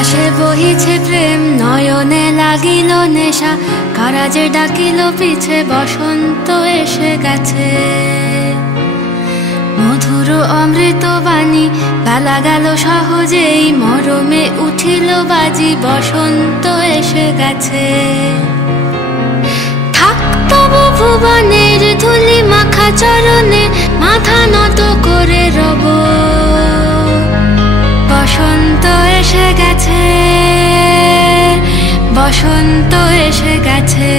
আকাশে বহিছে প্রেম, নয়নে লাগিল নেশা, কারা যে ডাকিল পিছে, বসন্ত এসে গেছে। মধুর অমৃত বাণী, বেলা গেল সহজেই, মরমে উঠিল বাজি, বসন্ত এসে গেছে। থাক তবু ভুবনের ধুলি মাখা চরণে, মাথা নত করে রব, বসন্ত এসে গেছে, বসন্ত এসে গেছে।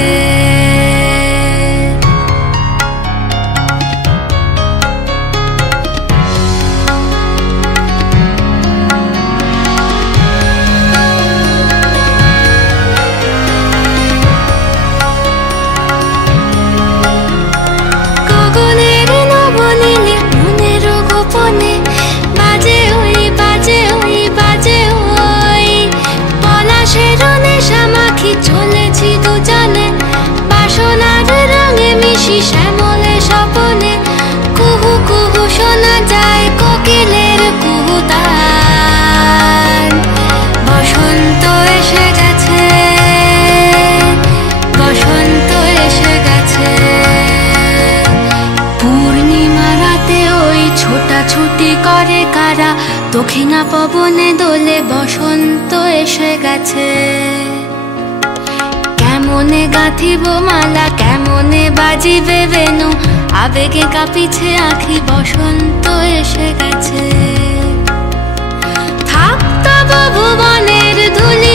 গগনের নবনীলে মনের গোপনে, বাজে ওই বাজে ওই বাজে ওই, পলাশের নেশা মাখি চলেছি দুজনে, বাসনার রঙে মিশি শ্যামলে স্বপনে, কুহু কুহু শোনা যায় কোকিলের কুহুতান। বসন্ত এসে গেছে, বসন্ত এসে গেছে। পূর্ণিমা রাতে ওই ছোটাছুটি করে কারা, দক্ষিণা পবনে দোলে, বসন্ত এসে গেছে। কেমনে গাঁথিব মালা, কেমনে বাজিবে বেনু, আবেগে কাঁপিছে আঁখি, বসন্ত এসে গেছে। থাক তবু ভুবনের ধুলি